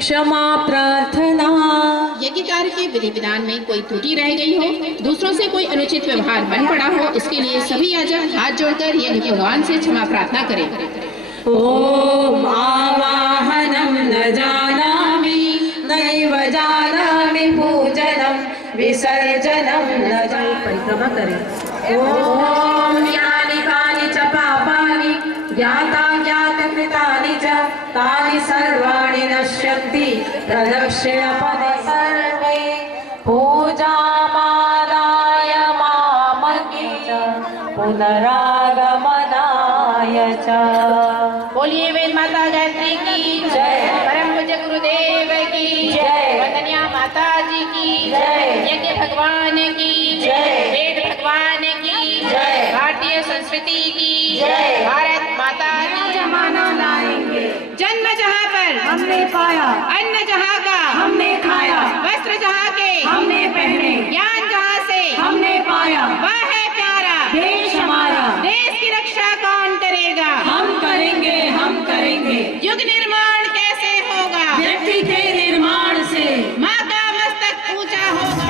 क्षमा प्रार्थना। यज्ञ कार्य के विधि विधान में कोई त्रुटि रह गई हो, दूसरों से कोई अनुचित व्यवहार बन पड़ा हो, इसके लिए सभी याजक हाथ जोड़कर यज्ञ भगवान से क्षमा प्रार्थना करें। ओम आवाहनम न जानामि नैव जानामि पूजनम विसर्जनम न जानामि। परिक्रमा करें। ओम यानि कानि च पापानि ज्ञाता ज्ञातकृतानि च तानि सर्वाणि नश्यन्ति प्रदक्षिणपदे सर्वे। पूजामादाय मामके च पुनरागमनाय च। बोलिए वेद माता गायत्री की जय। परम पूज्य गुरुदेव की जय। वंदनीय माता जी की जय। यज्ञ भगवान की जय। वेद भगवान की जय। भारतीय संस्कृति की जय। भारत माता की। जमाना लाएंगे जन्म जहाँ पर हमने पाया, अन्न जहाँ का हमने खाया, वस्त्र जहाँ के हमने पहने, ज्ञान जहाँ से हमने पाया। वह है प्यारा देश हमारा, देश की रक्षा कौन करेगा? हम करेंगे, हम करेंगे। युग निर्माण कैसे होगा? व्यक्ति के निर्माण से। माँ का मस्तक ऊंचा होगा।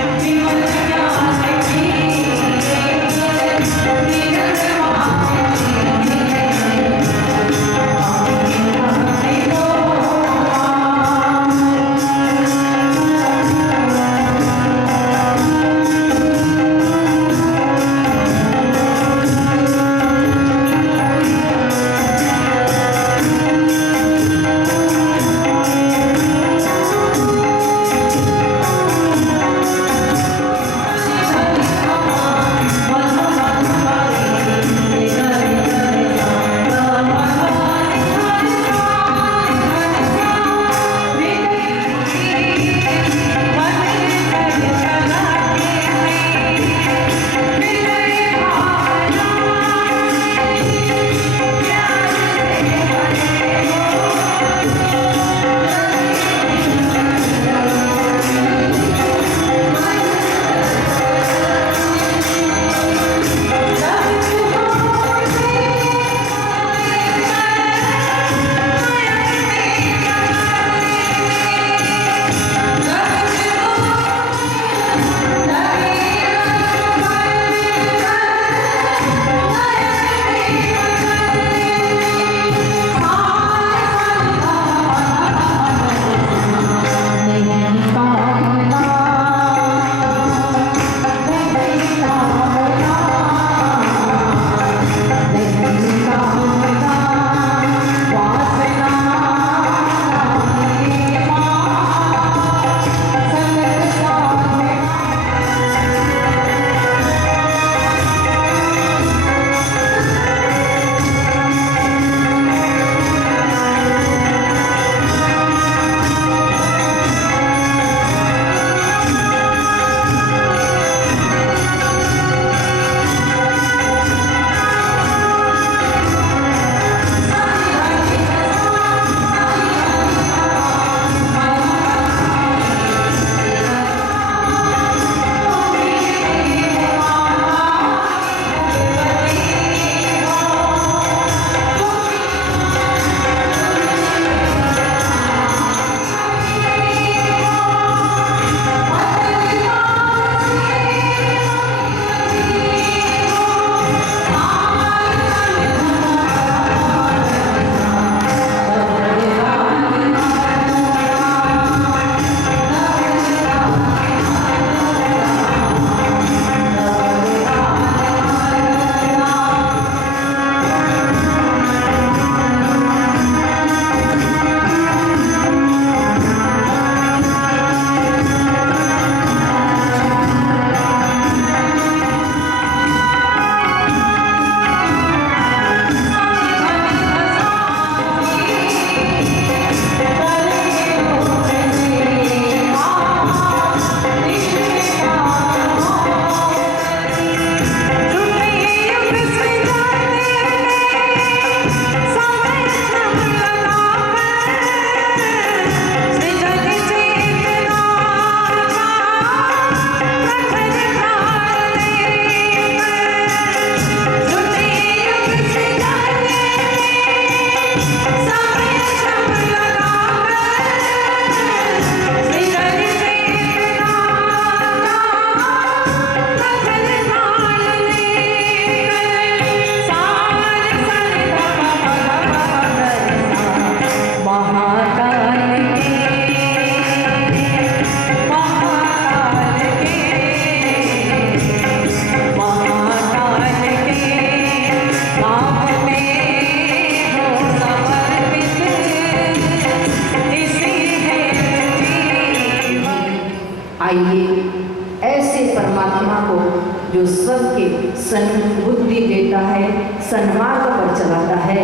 जो सबके सन्बुद्धि देता है, सन्मार्ग पर चलाता है,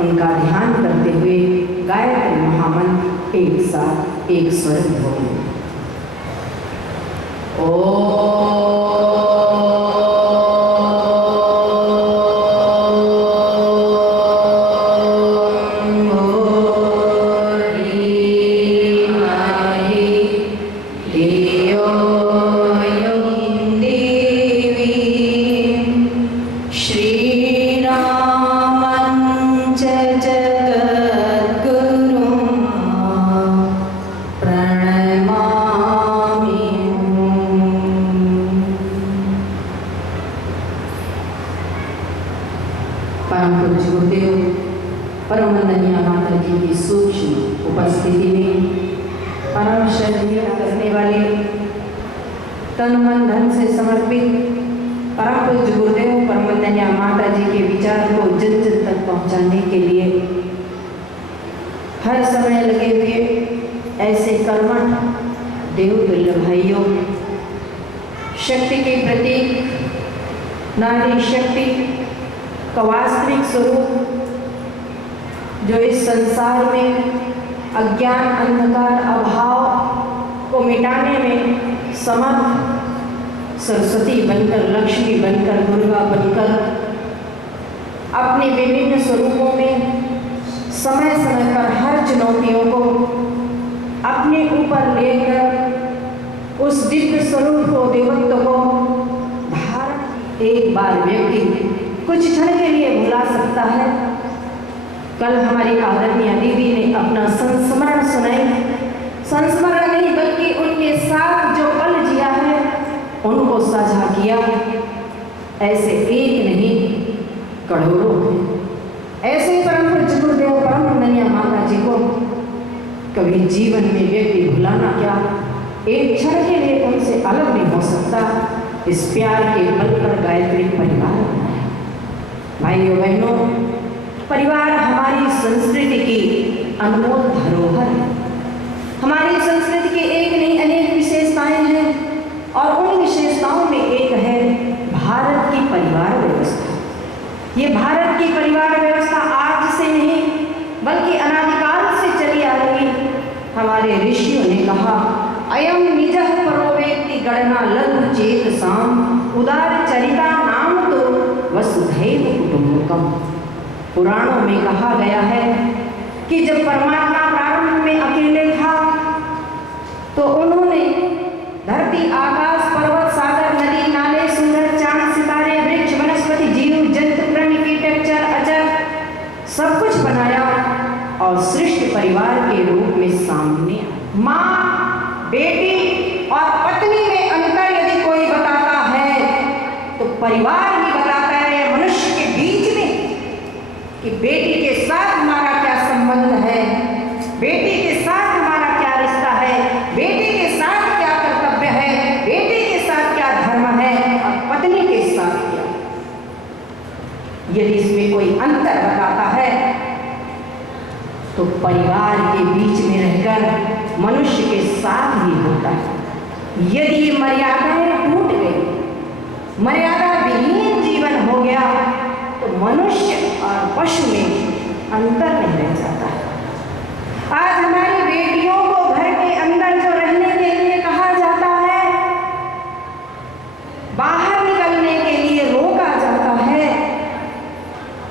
उनका ध्यान करते हुए गायत्री महामंत्र एक साथ एक स्वर में बोलें। परम पूज्य गुरुदेव परम वंदनीय माता जी की सूक्ष्म उपस्थिति में परम श्रद्धेय करने वाले तन मन धन से समर्पित परम पूज्य गुरुदेव परम वंदनीय माता जी के विचार को जन जन तक पहुंचाने के लिए हर समय लगे हुए ऐसे कर्मठ देवतुल्य भाइयों, शक्ति के प्रतीक नारी शक्ति का वास्तविक स्वरूप जो इस संसार में अज्ञान अंधकार अभाव को मिटाने में समर्थ सरस्वती बनकर, लक्ष्मी बनकर, दुर्गा बनकर अपने विभिन्न स्वरूपों में समय समय पर हर चुनौतियों को अपने ऊपर लेकर उस दिव्य स्वरूप को, देवत्व को धारण एक बार व्यक्ति कुछ क्षण के लिए भुला सकता है। कल हमारी आदरणीय दीदी ने अपना संस्मरण सुनाई, संस्मरण नहीं बल्कि उनके साथ जो पल जिया है उनको साझा किया। ऐसे एक नहीं करोड़ों हैं। ऐसे परम पूज्य गुरुदेव परम वंदनीय माता जी को कभी जीवन में व्यक्ति भुलाना क्या, एक क्षण के लिए उनसे अलग नहीं हो सकता। इस प्यार के बल पर गायत्री परिवार बनाया। भाइयों बहनों, परिवार हमारी संस्कृति की अनमोल धरोहर है। हमारी संस्कृति की एक नहीं अनेक विशेषताएं हैं और उन विशेषताओं में एक है भारत की परिवार व्यवस्था। ये भारत की परिवार व्यवस्था आज से नहीं बल्कि अनादिकाल से चली आ रही। हमारे ऋषियों ने कहा, अयम निजः परोवेत्ति गणना लघु चेत साम उदार चरिता नाम तो वसुधैव कुटुंबकम। पुराणों में कहा गया है कि जब परमात्मा प्रारंभ में अकेले था तो उन्होंने धरती, आकाश, पर्वत, सागर, नदी, नाले, सूरज, चांद, सितारे, वृक्ष, वनस्पति, जीव, जंतु, प्राणी, कीटक, चर, अचर सब कुछ बनाया और सृष्टि परिवार के रूप में सामने आया। माँ, बेटी और पत्नी में अंतर यदि कोई बताता है तो परिवार ही बताता है। मनुष्य के बीच में कि बेटी के साथ हमारा क्या संबंध है, बेटी के साथ हमारा क्या रिश्ता है, बेटी के साथ क्या कर्तव्य है, बेटी के साथ क्या धर्म है और पत्नी के साथ क्या। यदि इसमें कोई अंतर बताता है तो परिवार के बीच में रहकर मनुष्य के साथ ही होता है। यदि मर्यादाएं टूट गई, मर्यादा विहीन जीवन हो गया तो मनुष्य और पशु में अंतर नहीं रह जाता है। आज हमारी बेटियों को घर के अंदर जो रहने के लिए कहा जाता है, बाहर निकलने के लिए रोका जाता है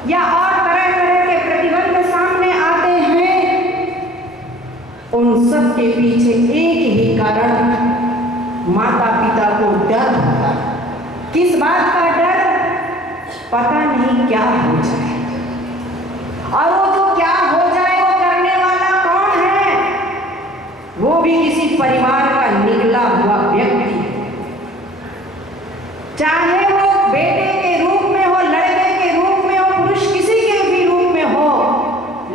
या और तरह तरह के प्रतिबंध सामने आते हैं, उन सब के पीछे एक ही कारण माता पिता को डर होता है। किस बात का डर? पता नहीं क्या हो जाए, और वो जो क्या हो जाए वो करने वाला कौन है? वो भी किसी परिवार का निकला हुआ व्यक्ति है, चाहे वो बेटे के रूप में हो, लड़के के रूप में हो, पुरुष किसी के भी रूप में हो,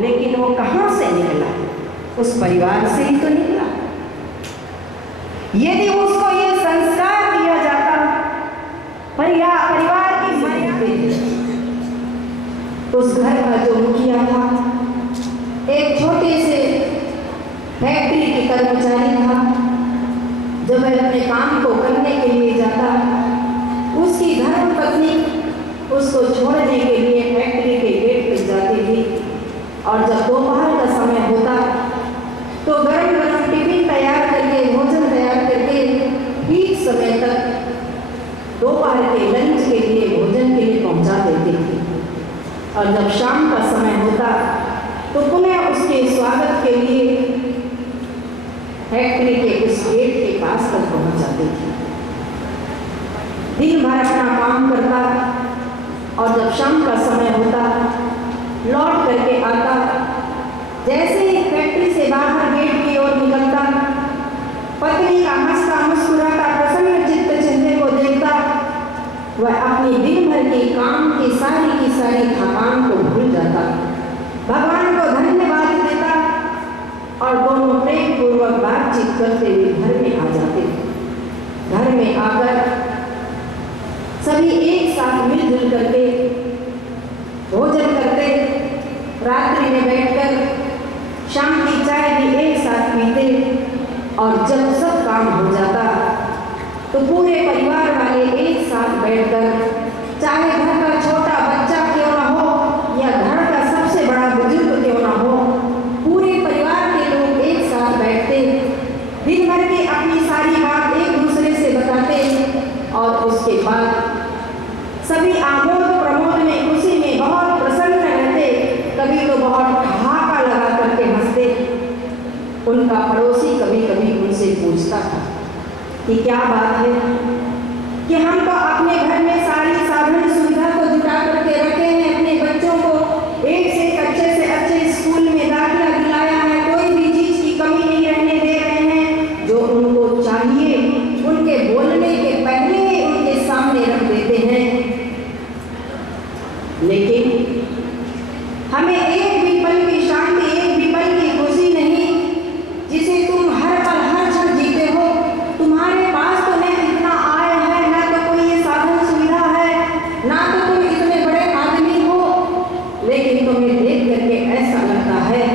लेकिन वो कहां से निकला? उस परिवार से ही तो निकला। यदि उसको ये संस्कार दिया जाता परिवार की मर्यादा, उस घर का जो मुखिया था एक छोटे से फैक्ट्री के कर्मचारी था, जब वह अपने काम को करने के लिए जाता उसकी धर्मपत्नी उसको छोड़ने के लिए फैक्ट्री के गेट पर जाती थी और जब दोपहर का समय होता तो गरम गरम टिफिन तैयार करके, भोजन तैयार करके ठीक समय तक दोपहर के लंच के लिए, भोजन के लिए पहुंचा देती थी। और जब शाम का समय होता तो पुनः उसके स्वागत के लिए फैक्ट्री के उस गेट के पास तक पहुंच जाती थी। दिन भर अपना काम करता और जब शाम का समय होता लौट करके आता, जैसे ही फैक्ट्री से बाहर गेट की ओर निकलता, पत्नी का हंसता मुस्कुराता प्रसन्न चित्त चेहरे को देखता, वह अपनी दिन भर के काम की सारी थकान को भूल जाता, भगवान को धन्यवाद देता और दोनों प्रेम पूर्वक बातचीत करते हुए घर में आ जाते। घर में आकर सभी एक साथ मिलजुल करके भोजन करते, रात्रि में बैठकर शाम की चाय भी एक साथ पीते और जब सब काम हो जाता तो पूरे परिवार वाले एक साथ बैठकर, चाहे घर का छोटा बच्चा क्यों ना हो या घर का सबसे बड़ा बुजुर्ग क्यों ना हो, पूरे परिवार के लोग एक साथ बैठते, दिन भर की अपनी सारी बात एक दूसरे से बताते और उसके बाद सभी आमोद प्रमोद में, खुशी में बहुत प्रसन्न रहते। कभी तो बहुत ठहाका लगा करके हंसते। उनका पड़ोसी कभी कभी उनसे पूछता था कि क्या बात है कि हम तो अपने घर में सारी साधन सुविधा को जुटा करके रखे हैं, अपने बच्चों को एक से अच्छे स्कूल में दाखिला दिलाया है, कोई भी चीज की कमी नहीं रहने दे रहे हैं, जो उनको चाहिए उनके बोलने के पहले ही उनके सामने रख देते हैं, लेकिन हमें एक भी पल की शांति, एक भी पल की खुशी नहीं जिसे तुम हर पल हर क्षण जीते हो। तुम्हारे पास तो न इतना आय है, ना तो कोई ये साधन सुविधा है, ना तो तुम इतने बड़े आदमी हो, लेकिन तुम्हें देख करके ऐसा लगता है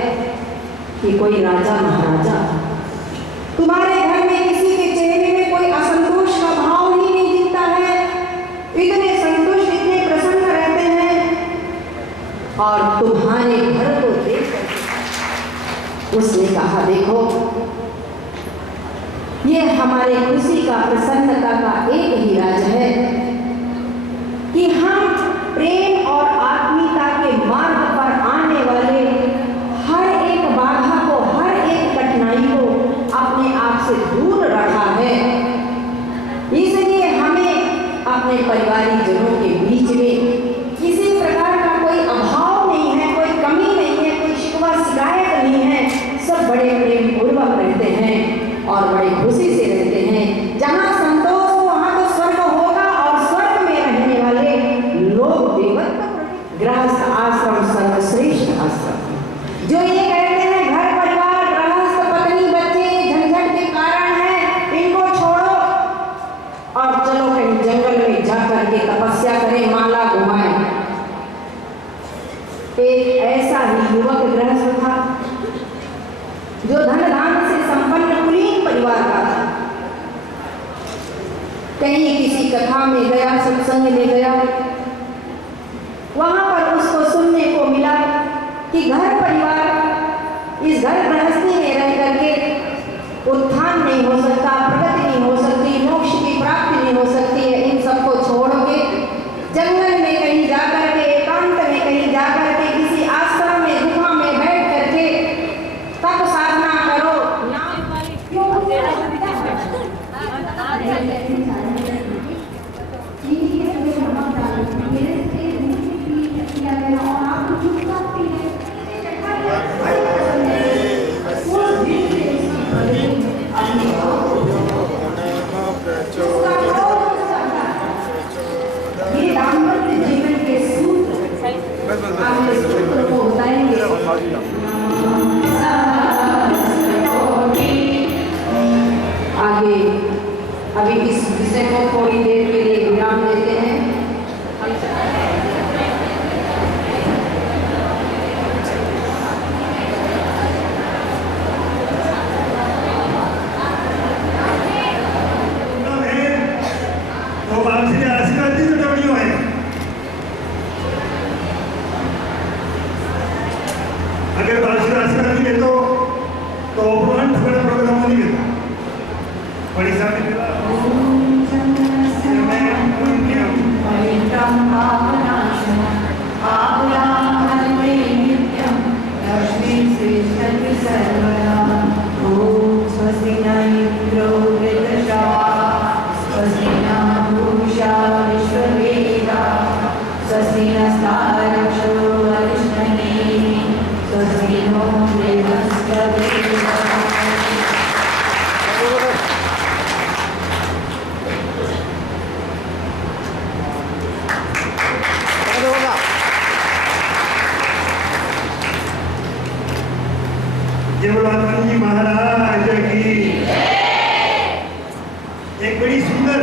कि कोई राजा महाराजा। तुम्हारे घर में किसी के चेहरे में कोई असंतोष का भाव ही नहीं दिखता है, इतने संतुष्ट, इतने प्रसन्न रहते हैं। और तुम्हारे घर को देख उसने कहा, देखो ये हमारे खुशी का, प्रसन्नता का एक ही राज है कि हम प्रेम और आत्मीयता के मार्ग पर आने वाले हर एक बाधा को, हर एक कठिनाई को अपने आप से दूर रखा है। इसलिए हमें अपने परिवारिक जनों के बीच में किसी प्रकार का कोई अभाव नहीं है, कोई कमी नहीं है, कोई शिकवा शिकायत नहीं है। सब बड़े प्रेम पूर्वक रहते हैं और बड़े खुशी से रहते हैं। जहाँ संतोष हो वहाँ तो स्वर्ग होगा और स्वर्ग में रहने वाले लोग देवत्व, गृहस्थ आश्रम सर्वश्रेष्ठ आश्रम। जो ये कहते हैं घर परिवार, गृहस्थ, पत्नी, बच्चे झंझट के कारण है, इनको छोड़ो और चलो कहीं जंगल में जाकर के तपस्या करें, माला घुमाएं। एक ऐसा ही युवक गृहस्थ था जो धन धान से संपन्न कुलीन परिवार का था। कहीं किसी कथा में गया, सत्संग में गया, वहां पर उसको सुनने को मिला कि घर परिवार, इस घर गृहस्थी में रह करके उत्थान नहीं हो सकता, प्रगति नहीं हो सकती, मोक्ष की प्राप्ति नहीं हो सकती है। इन सबको छोड़ के जंगल में कहीं जाकर के, एकांत में कहीं जाकर के, किसी आश्रम में, गुफा में बैठ करके तब साधना करो। ये दाम्पत्य जीवन के सूत्र आपके सूत्र को बताएंगे। आगे अभी इस विषय को थोड़ी देर के लिए विराम देते हैं। तो आपसे आशीर्वाद स्वस्ति न इन्द्रो वृद्धश्रवाः स्वस्ति नः पूषा विश्ववेदाः स्वस्ति नस्तारक्षो अरिष्टनेमिः स्वस्ति नो बृहस्पतिर्देवः जयवलाल जी महाराज की एक बड़ी सुंदर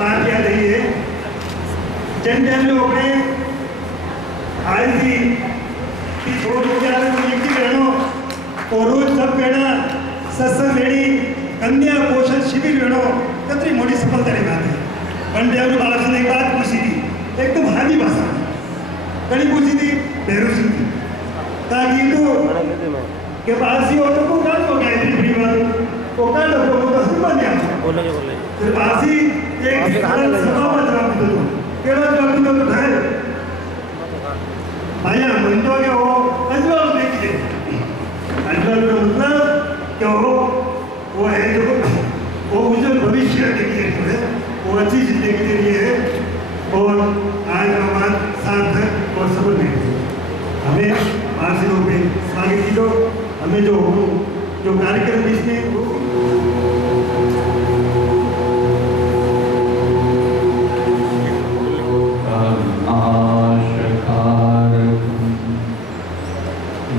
बात याद रही है। जन जन लोग ने आई थी कि छोड़ बहनों और रोज सब कहना सत्संग मेरी कन्या पोषण शिविर बहनों कतरी मोटी सफलता की बात है। पंडित बालक ने एक बात पूछी थी एकदम हादी भाषा कड़ी पूछी थी भैरू सिंह की ताकि तो के पास ही होतो को काट हो गया इतनी बड़ी बात वो काट हो तो सब बन गया बोले फिर पास ही एक सभा में जवाब दे दो केड़ा जवाब दे तो है आया मन तो क्या हो अजवाल देखिए अजवाल का मतलब क्या हो वो है जो वो उज्जवल भविष्य के लिए जो है वो अच्छी जिंदगी के लिए है और आज हमारा सार्थक और सफल है। हमें आशीर्वाद में स्वागत कीजिए हमें जो कार्यक्रम इसमें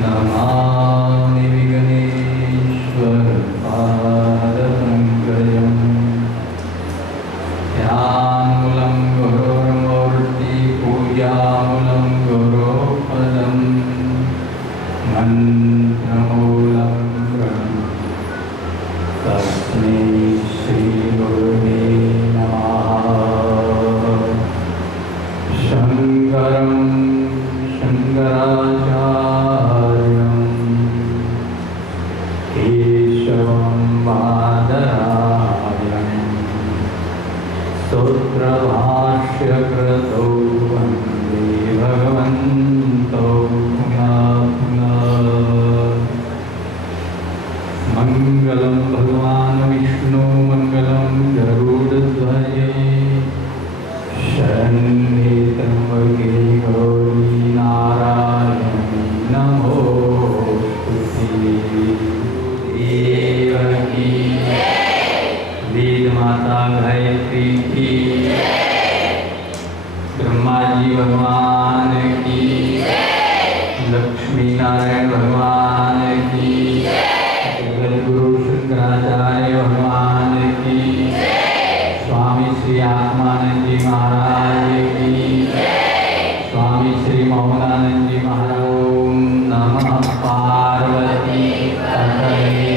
नमामि विघ्नेश्वर पादपङ्कजं ध्यानमूलं गुरोर्मूर्ति पूजामूलं गुरोपदं मन्त्रमूलं तस्मै श्रीगुरुवे नमः। शङ्करं शङ्कराचार्यं केशवं बादरायणं सूत्रभाष्यकृतौ वन्दे भगवन्तौ पुनः पुनः। मङ्गलं भगवान् विष्णु मङ्गलं गरुडध्वजे शरण्ये त्र्यम्बके गौरी नारायणी नमोस्तुते। देव की वेद माता गायत्री की ब्रह्मा जी भगवान की लक्ष्मी नारायण भगवान की जगद्गुरु शंकराचार्य भगवान की स्वामी श्री आत्मानंद जी महाराज की स्वामी श्री मोहनानंद जी महाराज। ओम नमः पार्वती पतये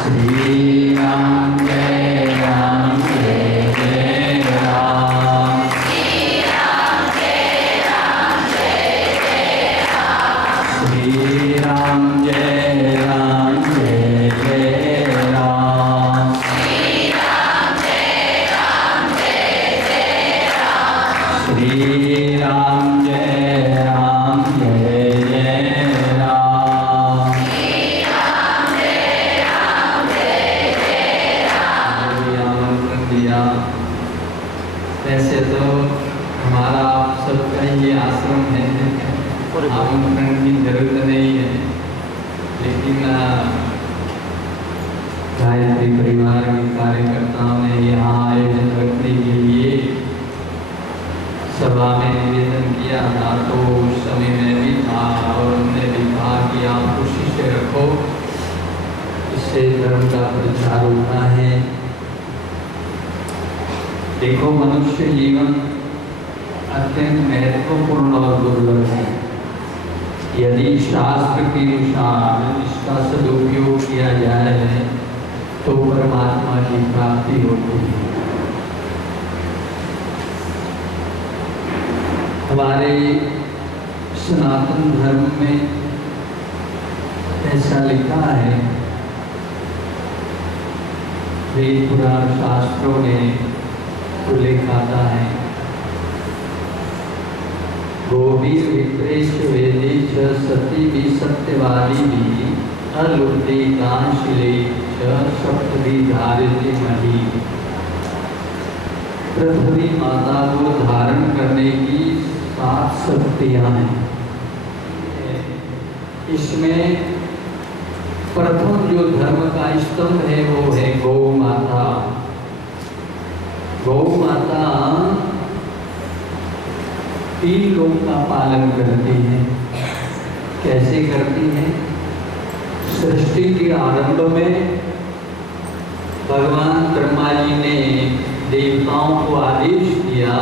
श्री राम जय राम जय जय राम। श्री राम जय राम जय जय राम। श्री राम जय राम जय जय राम। आमंत्रण दिया। वैसे तो हमारा आप सबका ये आश्रम है, आमंत्रण की जरूरत नहीं है, लेकिन गायत्री परिवार के कार्यकर्ताओं ने यहाँ आयोजन रखने के लिए सभा में निवेदन किया था, तो उस समय में भी था और उन्होंने भी कहा कि आप खुशी से रखो, इससे धर्म का प्रचार होता है। देखो मनुष्य जीवन अत्यंत महत्वपूर्ण और दुर्लभ है। यदि शास्त्र के अनुसार इसका सदुपयोग किया जाए तो परमात्मा की प्राप्ति होती है। हमारे सनातन धर्म में ऐसा लिखा है, वेद पुराण शास्त्रों ने फूले खाता है। गोवीर विप्रेश वेदी च सती भी सत्यवादी भी अलुप्ति दानशिले च सप्तभी धारित्री मही। पृथ्वी माता को धारण करने की 7 शक्तियां हैं। इसमें प्रथम जो धर्म का स्तंभ है वो है गौ माता। गौ माता 3 लोक का पालन करती है। कैसे करती है? सृष्टि के आरंभ में भगवान ब्रह्मा जी ने देवताओं को आदेश दिया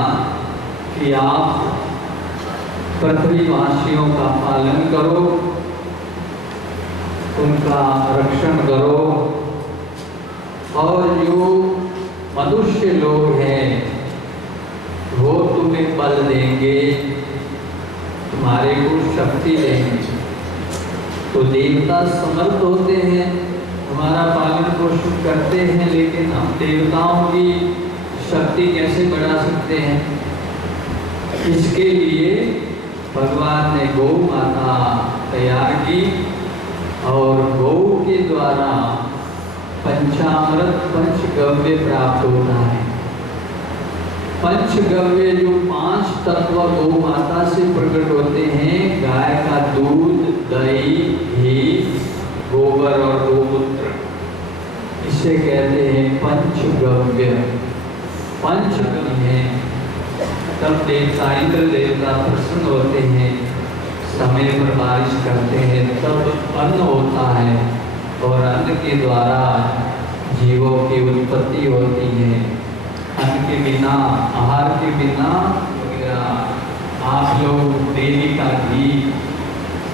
कि आप पृथ्वीवासियों का पालन करो, उनका रक्षण करो, और जो मनुष्य लोग हैं वो तुम्हें बल देंगे, तुम्हारे को शक्ति देंगे। तो देवता समर्थ होते हैं, हमारा पालन पोषण करते हैं, लेकिन हम देवताओं की शक्ति कैसे बढ़ा सकते हैं? इसके लिए भगवान ने गौ माता तैयार की और गौ के द्वारा पंचामृत पंचगव्य प्राप्त होता है। पंचगव्य जो 5 तत्व गौ माता से प्रकट होते हैं, गाय का दूध, दही, घी, गोबर और गोमूत्र, इसे कहते हैं पंचगव्य। पंचगव्य है तब देवता इंद्र देवता प्रसन्न होते हैं, समय पर बारिश करते हैं, तब अन्न होता है और अन्न के द्वारा जीवों की उत्पत्ति होती है। अन्न के बिना, आहार के बिना आप लोग देवी का घी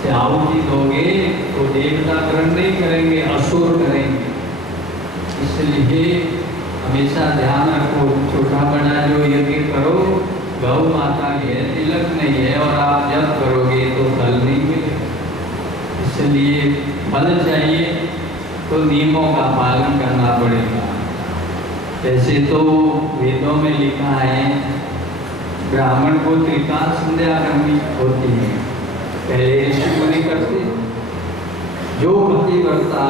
से आहुति दोगे तो देवता ग्रहण नहीं करेंगे, असुर करेंगे। इसलिए हमेशा ध्यान रखो, छोटा बड़ा जो यज्ञ करो गौ माता की है, तिलक नहीं है, और आप जब करोगे तो फल नहीं मिलेगा। इसलिए फल चाहिए तो नियमों का पालन करना पड़ेगा। वैसे तो वेदों में लिखा है ब्राह्मण को त्रिकाल संध्या करनी होती है, पहले ऋषि मुनि करते। जो पतिव्रता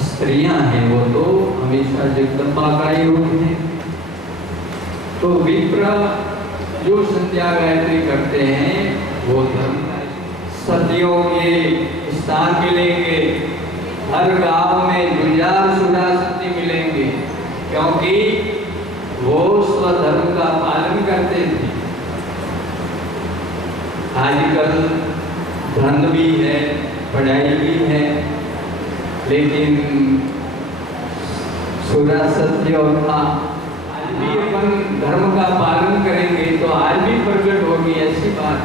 स्त्रियां हैं वो तो हमेशा जगदम्बा का ही रूप है। तो विप्र जो संध्या गायत्री करते हैं वो धर्म सतियों के स्थान मिलेंगे, हर गांव में गुंजार सुधा सती मिलेंगे, क्योंकि वो स्वधर्म का पालन करते थे। आजकल धन भी है, पढ़ाई भी है, लेकिन सुधा सत्य का आज भी अपन धर्म का पालन करेंगे तो आज भी प्रकट होगी ऐसी बात।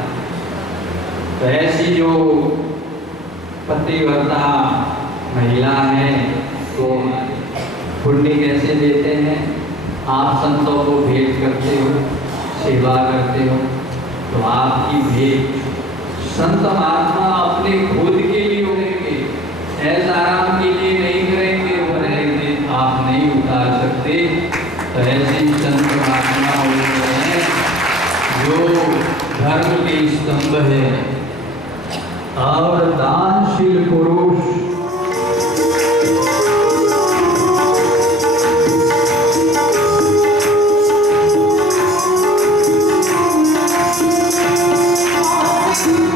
तो ऐसी जो पतिव्रता महिला है तो पुण्य कैसे देते हैं? आप संतों को भेंट करते हो, सेवा करते हो, तो आपकी भेंट संत महात्मा अपने खुद के लिए करेंगे, ऐसा आराम के लिए नहीं करेंगे, वो रहेंगे आप नहीं उतार सकते। तो ऐसे संत महात्मा होते हैं जो धर्म के स्तंभ है और दानशील पुरुष। Thank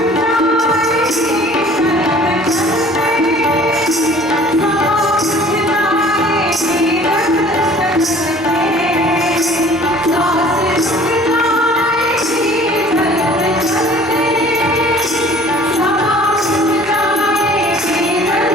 you.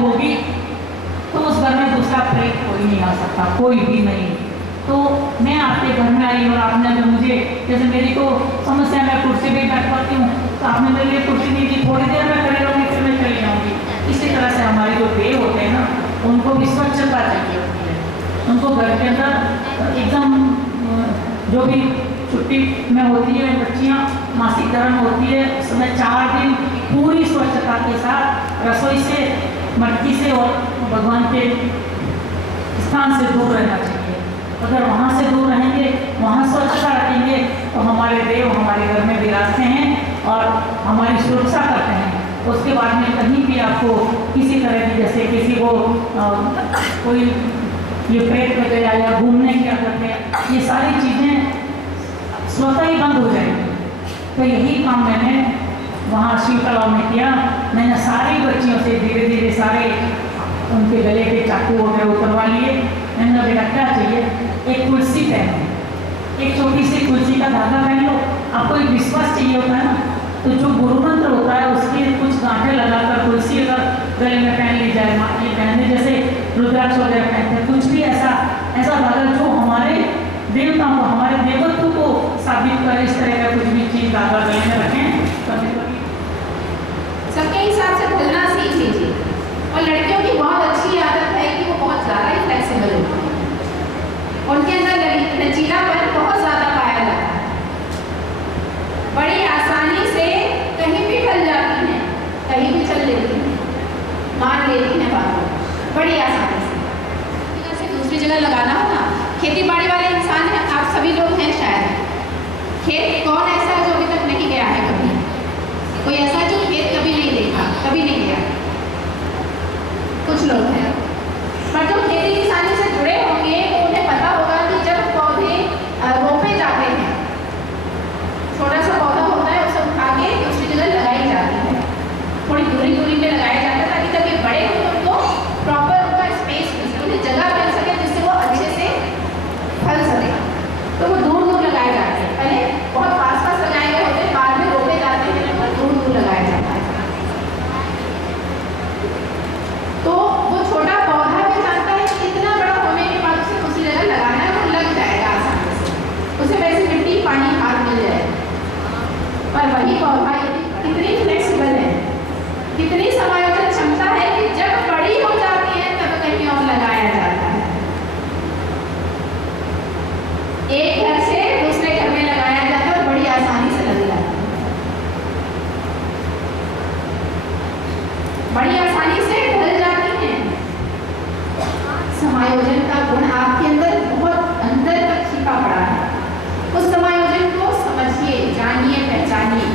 होगी तो उस घर में दूसरा प्रेत कोई नहीं आ सकता, कोई भी नहीं। तो मैं आपके घर में आई और आपने अगर मुझे, जैसे मेरी तो समस्या, मैं कुर्सी पे बैठ पाती हूँ, तो आपने मेरे लिए कुर्सी दी थी, थोड़ी देर में खड़े रहूँगी फिर मैं चली जाऊँगी। इसी तरह से हमारे जो देव होते हैं ना, उनको भी स्वच्छता चाहिए होती है। उनको घर के अंदर एकदम जो भी छुट्टी में होती है बच्चियाँ, मासिक धर्म होती है, उस समय 4 दिन पूरी स्वच्छता के साथ रसोई से, मटकी से और भगवान के स्थान से दूर रहना चाहिए। अगर वहाँ से दूर रहेंगे, वहाँ स्वच्छता रखेंगे, तो हमारे देव हमारे घर में विराजते हैं और हमारी सुरक्षा करते हैं। उसके बाद में कहीं भी आपको किसी तरह की, जैसे किसी को कोई ये प्रेत में गया या घूमने क्या करते हैं, ये सारी चीज़ें स्वतः ही बंद हो जाएंगी। तो यही काम मैंने वहाँ शिव तलाव में किया। मैंने सारी बच्चियों से धीरे धीरे सारे उनके गले के चाकू वगैरह उतरवा लिए। मैंने कहा बेटा क्या चाहिए, एक तुलसी पहनो, एक छोटी सी तुलसी का धागा पहन लो। आपको एक विश्वास चाहिए होता है ना, तो जो गुरु मंत्र होता है उसके कुछ गांठें लगाकर तुलसी अगर गले में पहन ली जाए, ये पहनने जैसे रुद्राक्ष वगैरह पहनते हैं, कुछ भी ऐसा धागा जो हमारे देवताओं को, हमारे देवत्व को साबित करे, इस तरह का कुछ भी चीज धागा गले में रखें। कभी सबके हिसाब से ढलना सीख लीजिए। और लड़कियों की बहुत अच्छी आदत है कि वो बहुत ज़्यादा ही फ्लेक्सिबल होती है, उनके अंदर लचीलापन बहुत ज़्यादा पाया जाता है, बड़ी आसानी से कहीं भी ढल जाती हैं, कहीं भी चल लेती हैं, मान लेती हैं बातों बड़ी आसानी से। दूसरी जगह लगाना हो ना, खेती बाड़ी वाले इंसान हैं, आप सभी लोग हैं शायद। खेत कौन ऐसा है जो अभी तक नहीं गया है कभी? कोई ऐसा जो खेत कभी नहीं देखा, कभी नहीं गया? कुछ लोग हैं, पर जो खेती किसानी से जुड़े होंगे वो उन्हें पता होगा कि जब पौधे रोपे जाते हैं, छोटा सा पौधा होता है, उसे उठा के दूसरी जगह लगाई जाती है, थोड़ी दूरी दूरी में लगाया जाता है, ताकि जब ये बड़े हो तो उनको प्रॉपर उनका स्पेस मिल सके, उन्हें जगह मिल सके जिससे वो अच्छे से फल सके। तो वो दूर दूर लगाए जाते हैं, पहले बहुत पास पास लगाए गए होते हैं, बाद में रोपे जाते हैं, तो दूर दूर लगाया जाता है। तो वो छोटा पौधा भी जानता है कि कितना बड़ा होने के बाद उसे दूसरी जगह लगाना है, वो लग जाएगा आसानी से, उसे वैसे मिट्टी पानी खाद मिल जाएगा। पर वही पौधा कितनी फ्लेक्सिबल है, कितनी समायोजन क्षमता है कि जब बड़ी हो जाती है तब कहीं और लगाया जाता है। एक घर से दूसरे घर में लगाया जाता है और बड़ी आसानी से लग जाता है, बड़ी आसानी से ढल जाती है। समायोजन का गुण आपके अंदर बहुत अंदर तक छिपा पड़ा है। उस समायोजन को समझिए, जानिए, पहचानिए।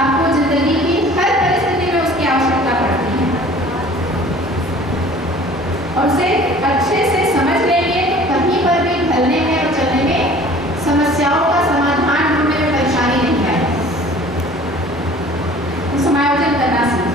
आपको जिंदगी की हर परिस्थिति में उसकी आवश्यकता पड़ती है और उसे अच्छे से समझ लेंगे तो कहीं पर भी ढलने में और चलने में, समस्याओं का समाधान ढूंढने में परेशानी नहीं आएगी। तो समायोजन करना सीखिए।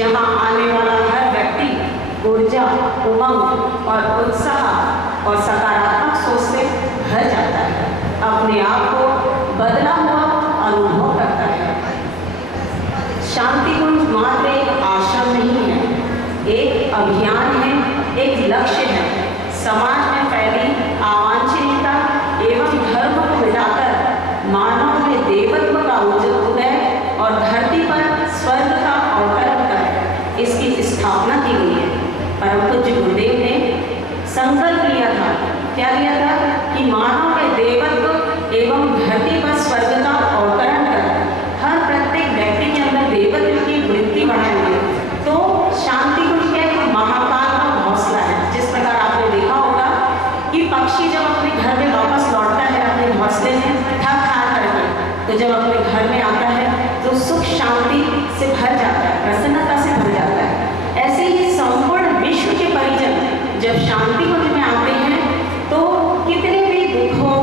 जहां आने वाला हर व्यक्ति ऊर्जा, उमंग और उत्साह और सकारात्मक सोच से भर जाता है, अपने आप को बदला हुआ अनुभव करता है। शांति कुंज मात्र एक आश्रम नहीं है, एक अभियान है, एक लक्ष्य है। समाज में फैली अवांछनीयता एवं धर्म को मिटाकर मानव में देवत्व का उदय और धरती पर स्वर्ग का अवतरण कर इसकी स्थापना की गई है। परम पूज्य गुरुदेव ने संकल्प लिया था, क्या लिया था कि मानव में देवत्व एवं धरती पर स्वर्ग का अवतरण कर हर प्रत्येक व्यक्ति के अंदर देवत्व की वृत्ति बढ़ाएंगे। तो शांति कुंज का एक महाकाल का घोंसला है। जिस प्रकार आपने देखा होगा कि पक्षी जब अपने घर में वापस लौटता है अपने घोंसले में थक हार करके, तो जब अपने घर में आता है तो सुख शांति से भर जाता है, प्रसन्नता से भर जाता है। ऐसे ही संपूर्ण विश्व के परिजन जब शांति कुंज में आते हैं तो कितने भी दुख हो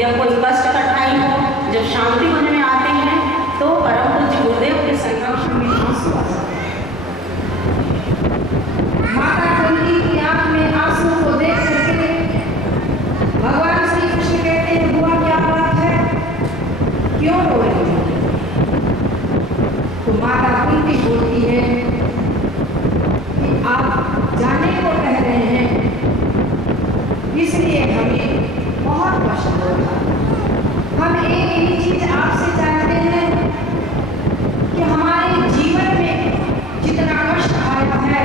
या कोई कष्ट कठिनाई हो, जब शांति कुंज में आते हैं तो परम पूज्य गुरुदेव के संरक्षण में आंसू आ जाते हैं। माता कुंती की आंख में आंसू को देख करके भगवान श्री कृष्ण कहते हैं, हुआ क्या बात है, क्यों रो रही हो? तो माता कुंती बोलती है कि आप जाने को कह रहे हैं, इसलिए हमें बहुत कष्ट हो रहा है। हम एक ही चीज आपसे चाहते हैं कि हमारे जीवन में जितना कष्ट आया है,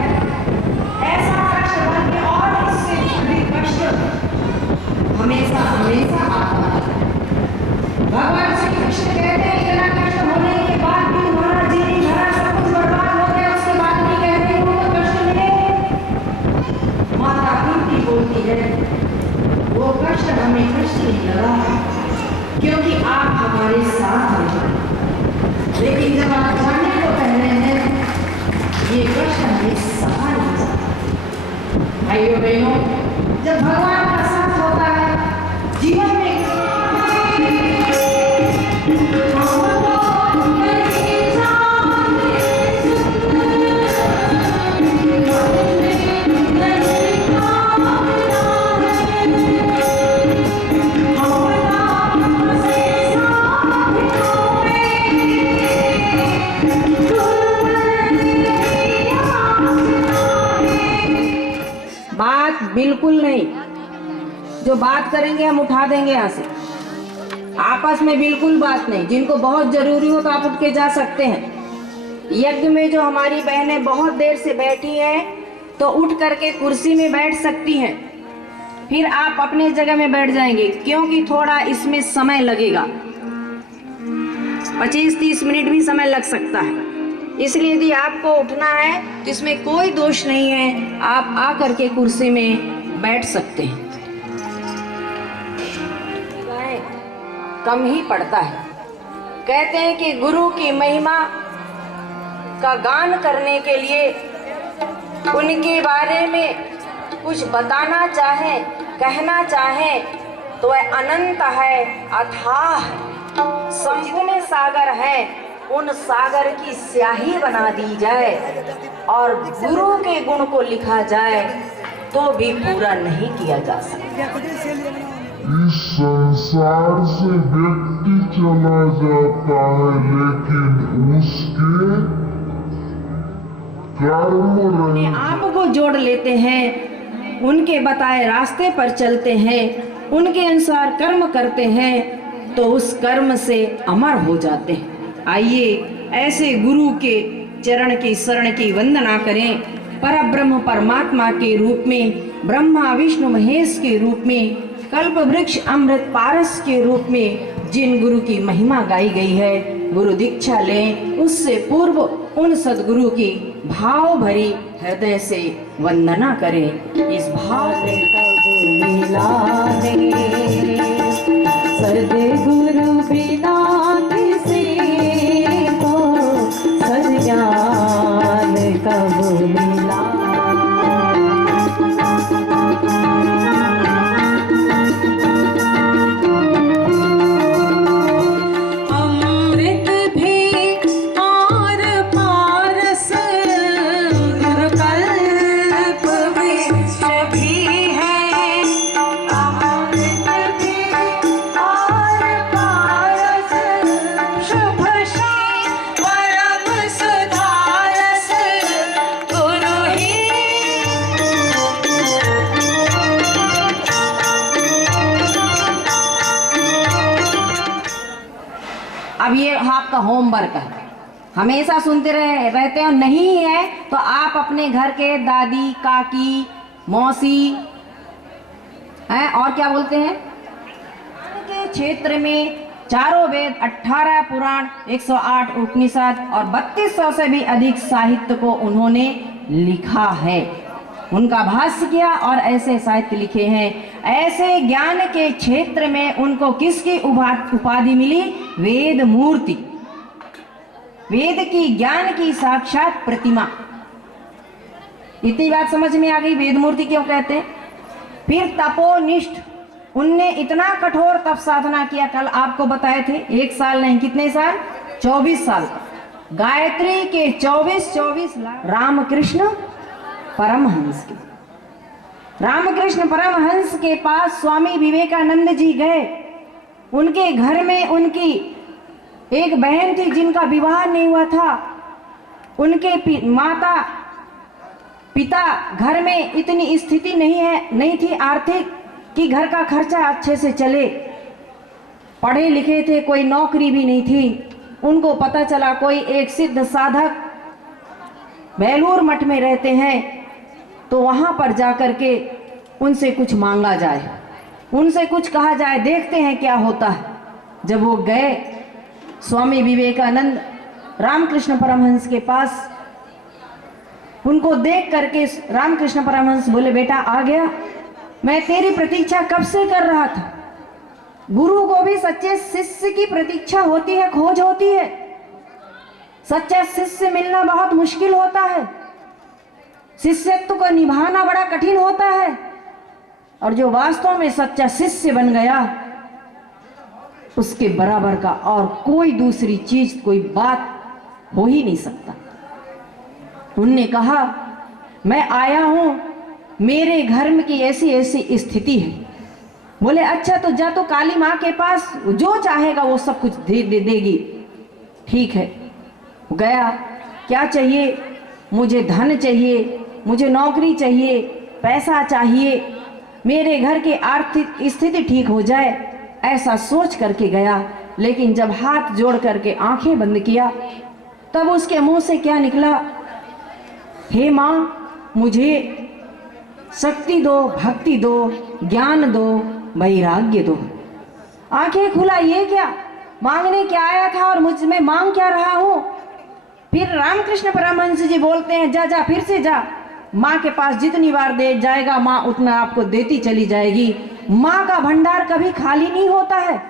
ऐसा कष्ट बल्कि और इससे अधिक कष्ट हमेशा हमेशा आता है। भगवान श्री कृष्ण कहते हैं, इतना कष्ट होने के बाद भी तुम्हारा जीवन भरा सब कुछ बर्बाद हो गया, उसके बाद भी कहते हो तो कष्ट मिले। माता कुंती बोलती है, वो कष्ट हमें कष्ट नहीं लगा क्योंकि आप हमारे साथ हैं, लेकिन जब आप जाने को कह रहे हैं, ये कष्ट हमें सहा नहीं जाता। भाइयों बहनों, जब भगवान का साथ होता है जीवन में बात बिल्कुल नहीं, जो बात करेंगे हम उठा देंगे यहाँ से। आपस में बिल्कुल बात नहीं। जिनको बहुत जरूरी हो तो आप उठ के जा सकते हैं। यज्ञ में जो हमारी बहनें बहुत देर से बैठी हैं तो उठ करके कुर्सी में बैठ सकती हैं, फिर आप अपने जगह में बैठ जाएंगे, क्योंकि थोड़ा इसमें समय लगेगा, 25-30 मिनट भी समय लग सकता है। इसलिए यदि आपको उठना है तो इसमें कोई दोष नहीं है, आप आ करके कुर्सी में बैठ सकते हैं। कम ही पड़ता है। कहते हैं कि गुरु की महिमा का गान करने के लिए उनके बारे में कुछ बताना चाहे, कहना चाहे तो वह अनंत है, अथाह है, संपूर्ण सागर है। उन सागर की स्याही बना दी जाए और गुरु के गुण को लिखा जाए तो भी पूरा नहीं किया जा सकता। इस संसार से व्यक्ति चला जाता है, लेकिन उसके कर्म अपने आप को जोड़ लेते हैं, उनके बताए रास्ते पर चलते हैं, उनके अनुसार कर्म करते हैं तो उस कर्म से अमर हो जाते हैं। आइए ऐसे गुरु के चरण की शरण की वंदना करें। परब्रह्म परमात्मा के रूप में, ब्रह्मा विष्णु महेश के रूप में, कल्प वृक्ष अमृत पारस के रूप में जिन गुरु की महिमा गाई गई है, गुरु दीक्षा लें। उससे पूर्व उन सदगुरु की भाव भरी हृदय से वंदना करें। इस भाव सदगुरु बिना किसी को सज्ञान कब मिला। अमृत भी और पारस आपका होमवर्क है। हमेशा सुनते रहते हो, नहीं है तो आप अपने घर के दादी, काकी, मौसी हैं और क्या बोलते हैं के क्षेत्र में चारों वेद, 18 पुराण, 108 उपनिषद और 3200 से भी अधिक साहित्य को उन्होंने लिखा है। उनका भाष्य किया और ऐसे साहित्य लिखे हैं। ऐसे ज्ञान के क्षेत्र में उनको किसकी उपाधि मिली? वेद मूर्ति, वेद की ज्ञान की साक्षात प्रतिमा। इतनी बात समझ में आ गई वेद मूर्ति क्यों कहते हैं। फिर तपोनिष्ठ, उनने इतना कठोर तप साधना किया, कल आपको बताए थे, 1 साल नहीं, कितने साल? 24 साल। गायत्री के 24 लाख। रामकृष्ण परमहंस के, रामकृष्ण परमहंस के पास स्वामी विवेकानंद जी गए। उनके घर में उनकी एक बहन थी जिनका विवाह नहीं हुआ था। उनके माता पिता, घर में इतनी स्थिति नहीं थी आर्थिक कि घर का खर्चा अच्छे से चले। पढ़े लिखे थे, कोई नौकरी भी नहीं थी। उनको पता चला कोई एक सिद्ध साधक बेलूर मठ में रहते हैं, तो वहां पर जाकर के उनसे कुछ मांगा जाए, उनसे कुछ कहा जाए, देखते हैं क्या होता है। जब वो गए स्वामी विवेकानंद रामकृष्ण परमहंस के पास, उनको देख करके रामकृष्ण परमहंस बोले, बेटा आ गया, मैं तेरी प्रतीक्षा कब से कर रहा था। गुरु को भी सच्चे शिष्य की प्रतीक्षा होती है, खोज होती है। सच्चा शिष्य मिलना बहुत मुश्किल होता है, शिष्यत्व को निभाना बड़ा कठिन होता है। और जो वास्तव में सच्चा शिष्य बन गया, उसके बराबर का और कोई दूसरी चीज, कोई बात हो ही नहीं सकता। उनने कहा, मैं आया हूं, मेरे घर में की ऐसी ऐसी स्थिति है। बोले अच्छा, तो जा तो काली माँ के पास, जो चाहेगा वो सब कुछ देगी। ठीक है, गया। क्या चाहिए? मुझे धन चाहिए, मुझे नौकरी चाहिए, पैसा चाहिए, मेरे घर की आर्थिक स्थिति ठीक हो जाए, ऐसा सोच करके गया। लेकिन जब हाथ जोड़ करके आंखें बंद किया, तब उसके मुंह से क्या निकला? हे माँ, मुझे शक्ति दो, भक्ति दो, ज्ञान दो, वैराग्य दो। आंखें खुला, ये क्या मांगने क्या आया था और मुझ में मांग क्या रहा हूं। फिर रामकृष्ण परमहंस जी बोलते हैं, जा जा, फिर से जा, माँ के पास जितनी बार दे जाएगा माँ उतना आपको देती चली जाएगी। माँ का भंडार कभी खाली नहीं होता है,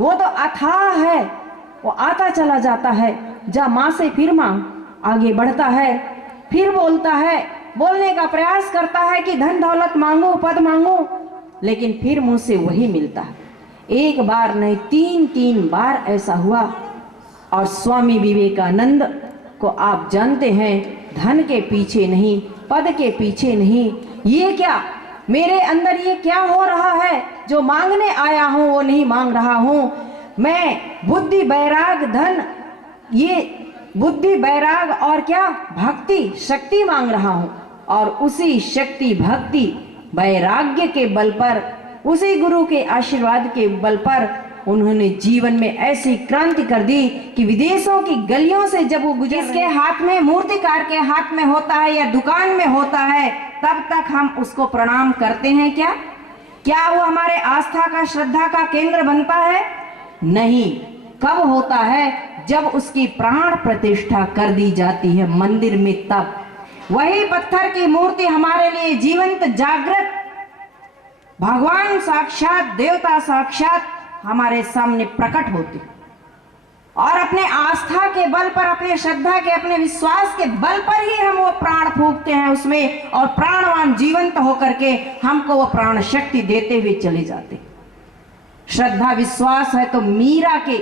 वो तो अथाह है, वो आता चला जाता है। जा माँ से फिर मांग। आगे बढ़ता है, फिर बोलता है, बोलने का प्रयास करता है कि धन दौलत मांगो, पद मांगो, लेकिन फिर मुंह से वही मिलता है। एक बार नहीं, 3 बार ऐसा हुआ। और स्वामी विवेकानंद को आप जानते हैं, धन के पीछे नहीं, पद के पीछे नहीं। ये क्या मेरे अंदर, ये क्या हो रहा है? जो मांगने आया हूं वो नहीं मांग रहा हूं। मैं बुद्धि, वैराग, धन, ये बुद्धि, वैराग और क्या, भक्ति, शक्ति मांग रहा हूं। और उसी शक्ति, भक्ति, वैराग्य के बल पर, उसी गुरु के आशीर्वाद के बल पर उन्होंने जीवन में ऐसी क्रांति कर दी कि विदेशों की गलियों से जब वो गुजर, जिसके हाथ में, मूर्तिकार के हाथ में होता है या दुकान में होता है, तब तक हम उसको प्रणाम करते हैं क्या? क्या वो हमारे आस्था का, श्रद्धा का केंद्र बनता है? नहीं। कब होता है? जब उसकी प्राण प्रतिष्ठा कर दी जाती है मंदिर में, तब वही पत्थर की मूर्ति हमारे लिए जीवंत, जागृत भगवान साक्षात, देवता साक्षात हमारे सामने प्रकट होती, और अपने आस्था के बल पर, अपने श्रद्धा के, अपने विश्वास के बल पर ही हम वो प्राण फूंकते हैं उसमें, और प्राणवान जीवंत होकर के हमको वो प्राण शक्ति देते हुए चले जाते। श्रद्धा विश्वास है तो मीरा के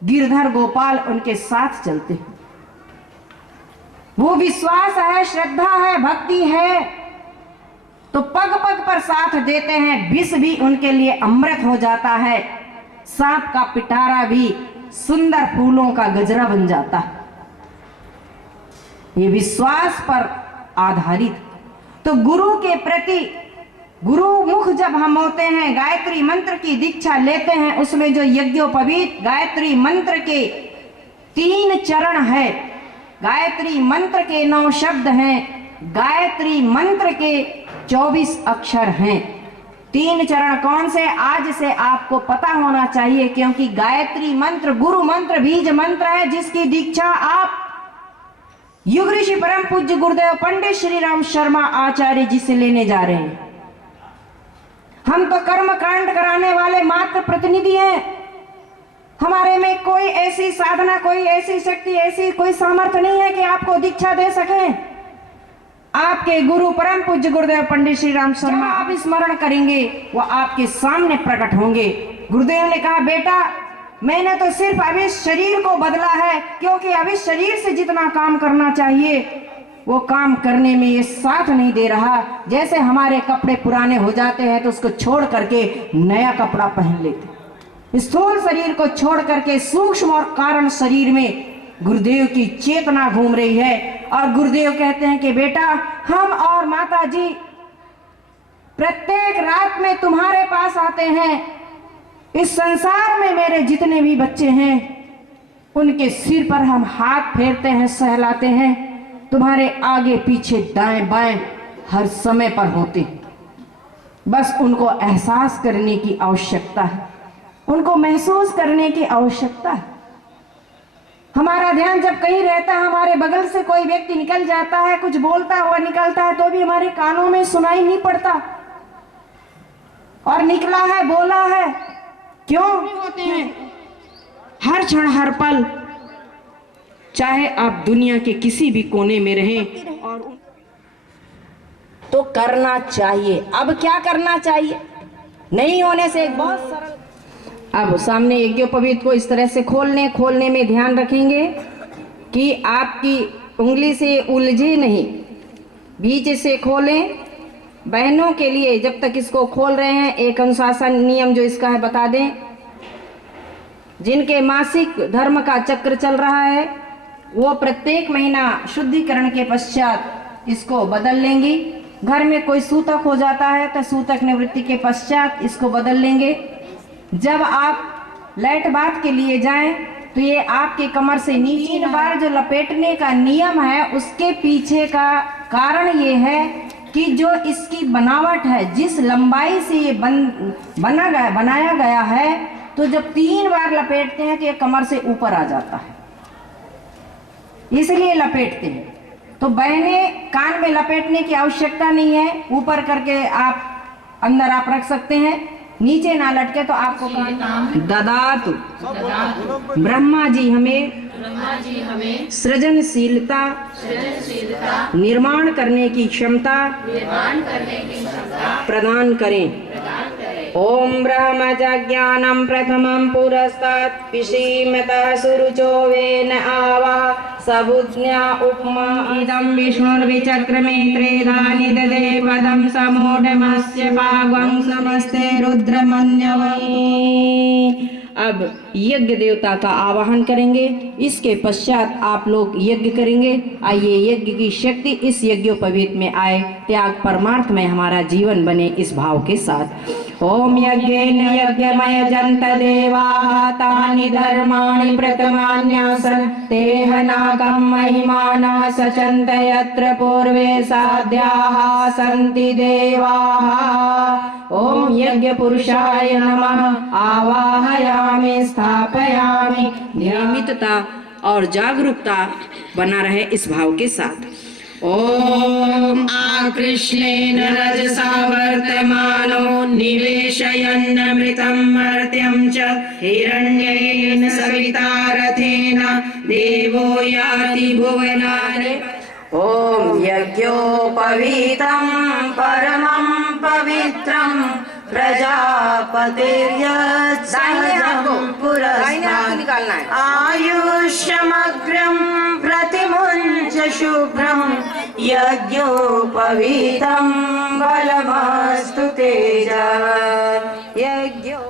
गिरधर गोपाल उनके साथ चलते हैं। वो विश्वास है, श्रद्धा है, भक्ति है, तो पग पग पर साथ देते हैं। विष भी उनके लिए अमृत हो जाता है, सांप का पिटारा भी सुंदर फूलों का गजरा बन जाता है। ये विश्वास पर आधारित। तो गुरु के प्रति गुरु मुख जब हम होते हैं, गायत्री मंत्र की दीक्षा लेते हैं, उसमें जो यज्ञोपवीत गायत्री मंत्र के 3 चरण है, गायत्री मंत्र के 9 शब्द हैं, गायत्री मंत्र के 24 अक्षर हैं। 3 चरण कौन से, आज से आपको पता होना चाहिए, क्योंकि गायत्री मंत्र गुरु मंत्र बीज मंत्र है, जिसकी दीक्षा आप युग ऋषि परम पूज्य गुरुदेव पंडित श्री राम शर्मा आचार्य जी से लेने जा रहे हैं। हम तो कर्म कांड कराने वाले मात्र प्रतिनिधि हैं। हमारे में कोई ऐसी साधना, कोई ऐसी शक्ति, ऐसी कोई सामर्थ्य नहीं है कि आपको दीक्षा दे सकें। आपके गुरु परम पूज्य गुरुदेव पंडित श्री राम शर्मा आप स्मरण करेंगे, वो आपके सामने प्रकट होंगे। गुरुदेव ने कहा, बेटा मैंने तो सिर्फ अभी शरीर को बदला है, क्योंकि अभी शरीर से जितना काम करना चाहिए वो काम करने में ये साथ नहीं दे रहा। जैसे हमारे कपड़े पुराने हो जाते हैं तो उसको छोड़ करके नया कपड़ा पहन लेते, स्थूल शरीर को छोड़ करके सूक्ष्म और कारण शरीर में गुरुदेव की चेतना घूम रही है। और गुरुदेव कहते हैं कि बेटा, हम और माता जी प्रत्येक रात में तुम्हारे पास आते हैं। इस संसार में मेरे जितने भी बच्चे हैं, उनके सिर पर हम हाथ फेरते हैं, सहलाते हैं। तुम्हारे आगे पीछे दाएं बाएं हर समय पर होते हैं। बस उनको एहसास करने की आवश्यकता है, उनको महसूस करने की आवश्यकता है। हमारा ध्यान जब कहीं रहता है, हमारे बगल से कोई व्यक्ति निकल जाता है, कुछ बोलता हुआ निकलता है, तो भी हमारे कानों में सुनाई नहीं पड़ता। और निकला है, बोला है, क्यों होते हैं हर क्षण हर पल, चाहे आप दुनिया के किसी भी कोने में रहें। और तो करना चाहिए। अब क्या करना चाहिए, नहीं होने से एक बहुत सरल, अब सामने यज्ञोपवीत को इस तरह से खोलने में ध्यान रखेंगे कि आपकी उंगली से उलझे नहीं, बीच से खोलें। बहनों के लिए जब तक इसको खोल रहे हैं, एक अनुशासन नियम जो इसका है बता दें। जिनके मासिक धर्म का चक्र चल रहा है, वो प्रत्येक महीना शुद्धिकरण के पश्चात इसको बदल लेंगी। घर में कोई सूतक हो जाता है तो सूतक निवृत्ति के पश्चात इसको बदल लेंगे। जब आप लैट बाथ के लिए जाएं तो ये आपके कमर से नीचे 3 बार जो लपेटने का नियम है, उसके पीछे का कारण ये है कि जो इसकी बनावट है, जिस लंबाई से ये बनाया गया है, तो जब 3 बार लपेटते हैं तो ये कमर से ऊपर आ जाता है, इसलिए लपेटते हैं। तो बहने कान में लपेटने की आवश्यकता नहीं है, ऊपर करके आप अंदर आप रख सकते हैं, नीचे ना लटके तो आपको ददातु ब्रह्मा जी हमें सृजनशीलता निर्माण करने की क्षमता प्रदान करें। ओम ब्रह्मज्ञानं प्रथमं पुरस्तात् पिशीमतः सुरुचो वेन आवा सबुज्ञा उपमा इदं विष्णुर्विचक्रमे त्रेधानि ददे पदं समूढमस्य भागं समस्ते रुद्रमन्यवम्। अब यज्ञ देवता का आवाहन करेंगे, इसके पश्चात आप लोग यज्ञ करेंगे। आइए यज्ञ की शक्ति इस यज्ञोपवीत में आए, त्याग परमार्थ में हमारा जीवन बने, इस भाव के साथ। ओम यज्ञेन यज्ञमय जंत देवाः तानि धर्माणि प्रथमान्यासन् तेह नाकं महिमानः सचन्त यत्र पूर्वे साध्याः सन्ति देवाः। ओम यज्ञ पुरुषाय नमः आवाहयामि स्थापयामि। नियमितता और जागरूकता बना रहे इस भाव के साथ। ओम आकृष्णेन रजसा वर्तमानो निवेशयन्नमृतं मर्त्यं च हिरण्येन सविता रथेन देवो याति भुवनानि। ओम यज्ञोपवीतं परमं पवित्रं प्रजापतिर्यत्सहजं पुरस्तात् आयुष्यमग्रं प्रतिमुञ्च शुभ्रं यज्ञोपवीतं बलमस्तु तेजः यज्ञो।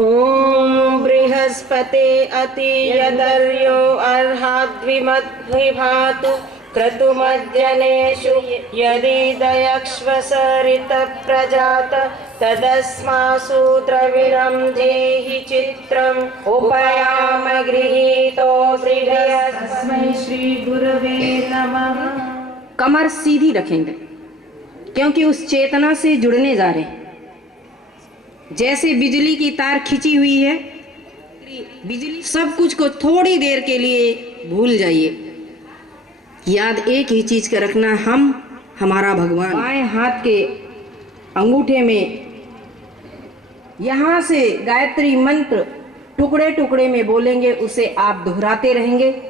ओम बृहस्पते अति यदर्यो अर्हाद्विमद्विभातु क्रतुमज्जनेषु यदि दयक्ष्वसरित प्रजात तदस्मासु द्रविणं देहि चित्रम् उपयाम गृहीतो तस्मै श्री गुरवे नमः। कमर सीधी रखेंगे क्योंकि उस चेतना से जुड़ने जा रहे हैं। जैसे बिजली की तार खिंची हुई है, बिजली सब कुछ को थोड़ी देर के लिए भूल जाइए। याद एक ही चीज का रखना, हम हमारा भगवान। बाएं हाथ के अंगूठे में यहाँ से गायत्री मंत्र टुकड़े टुकड़े में बोलेंगे, उसे आप दोहराते रहेंगे।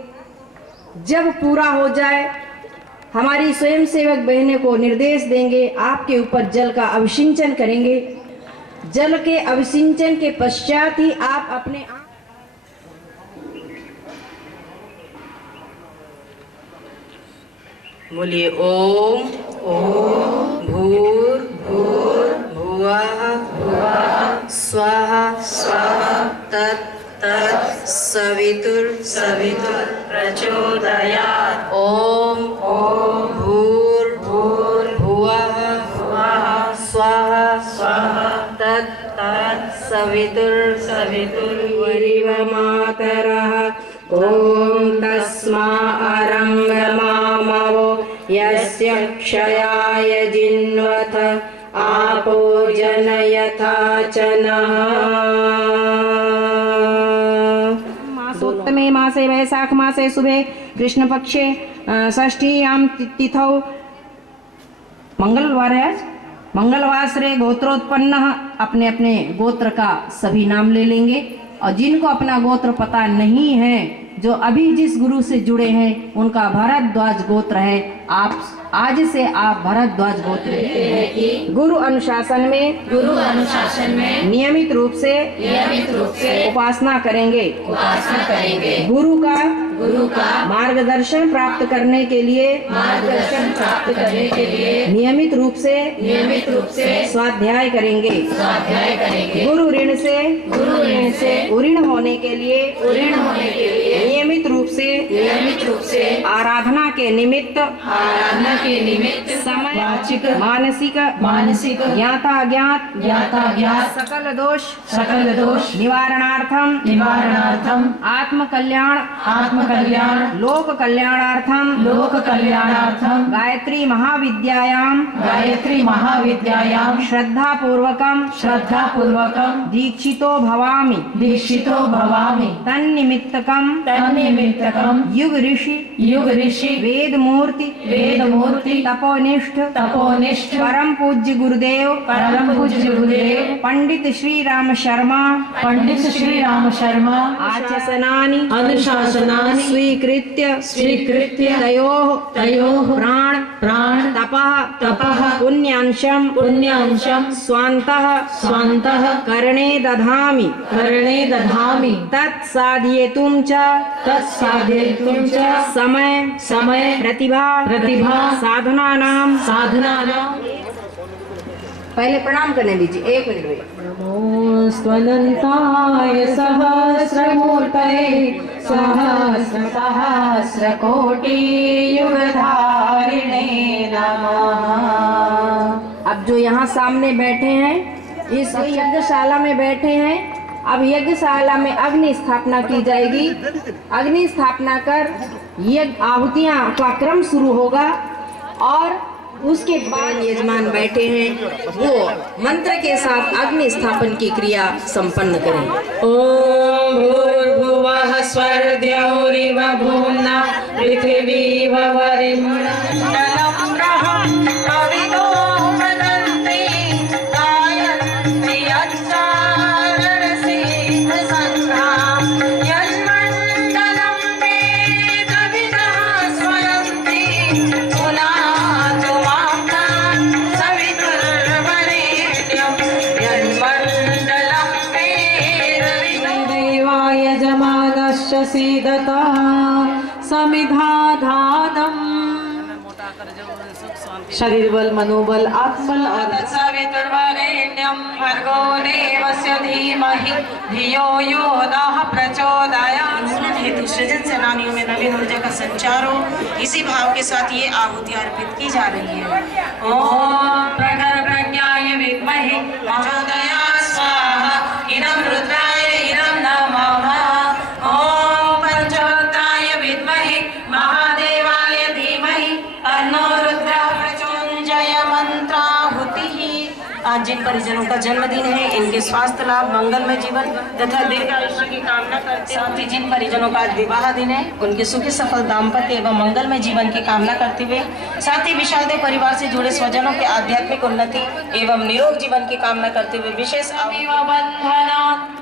जब पूरा हो जाए हमारी स्वयंसेवक बहनें को निर्देश देंगे, आपके ऊपर जल का अभिषिंचन करेंगे। जल के अभिषिंचन के पश्चात ही आप अपने बोलिए ओम भूर भुवः स्वाहा तत् सवितुर प्रचोदयात्। ओम भूर भुवः स्वाहा तत् सवितुर्वरिवमातरः। ओम तस्मा अरङ्गमामवो यस्य क्षयाय जिन्वथ आपो जनयथा च नः। मासोत्तमे मासे वैशाख मासे शुभे कृष्ण पक्षे षष्ठीयां तिथौ मंगलवार है आज। मंगलवासरे गोत्रोत्पन्न अपने अपने गोत्र का सभी नाम ले लेंगे। और जिनको अपना गोत्र पता नहीं है, जो अभी जिस गुरु से जुड़े हैं, उनका भरद्वाज गोत्र है। आप आज से आप भरद्वाज गोत्र गुरु अनुशासन में नियमित रूप से उपासना करेंगे। गुरु का मार्गदर्शन प्राप्त करने के लिए नियमित रूप से स्वाध्याय करेंगे। गुरु ऋण से उऋण होने के लिए नियमित रूप से आराधना के निमित्त समय मानसिक ज्ञाता ज्ञात सकल दोष निवारणार्थम आत्म कल्याण लोक कल्याणार्थम गायत्री महाविद्यायां श्रद्धा पूर्वकम दीक्षितो भवामि तन्निमित्तकम युग ऋषि वेद मूर्ति तपोनिष्ठ परम पूज्य गुरुदेव पंडित श्री राम शर्मा आचसनानि स्वीकृत्य तयोः प्राण तपः पुण्यांशं स्वान्तः करणे दधामि तत्साधयितुं च समय प्रतिभा साधना नाम पहले प्रणाम करने दीजिए, 1 मिनट भैया। नमो स्वनन्ताय सहस्रमूर्तये सहस्रकोटियुगधारिणे नमः। अब जो यहाँ सामने बैठे हैं, इस यज्ञशाला में बैठे हैं, अब यज्ञशाला में अग्नि स्थापना की जाएगी। अग्नि स्थापना कर यज्ञ आहुतियां का क्रम शुरू होगा और उसके बाद यजमान बैठे हैं, वो मंत्र के साथ अग्नि स्थापन की क्रिया संपन्न करेंगे। ओम भूर्भुवः स्वर्द्यौरिव भूम्ना पृथिवी वरिं सीदता समिधाधानम् शरीर बल, मनोबल, आत्मबल और सवितुर्वरेण्यं भर्गो देवस्य धीमहि धियो यो नः प्रचोदयात्। हेतु सृजन सेनानियों में नवीन ऊर्जा का संचार हो, इसी भाव के साथ ये आहुति अर्पित की जा रही है। ओम प्रखर प्रज्ञाय विद्महे प्रचोदयात् स्वाहा इदं रुद्राय इदं नमः। ओम पंचवक्त्राय विद्महे महादेवाय धीमहि तन्नो रुद्रः प्रचोदयात्। मंत्राहुति। आज जिन परिजनों का जन्मदिन है, इनके स्वास्थ्य लाभ, मंगलमय जीवन तथा दीर्घ आयुष्य की कामना करते हैं। साथ ही जिन परिजनों का आज विवाह दिन है, उनके सुखी सफल दाम्पत्य एवं मंगलमय जीवन की कामना करते हुए, साथ ही विशाल देव परिवार से जुड़े स्वजनों के आध्यात्मिक उन्नति एवं निरोग जीवन की कामना करते हुए विशेष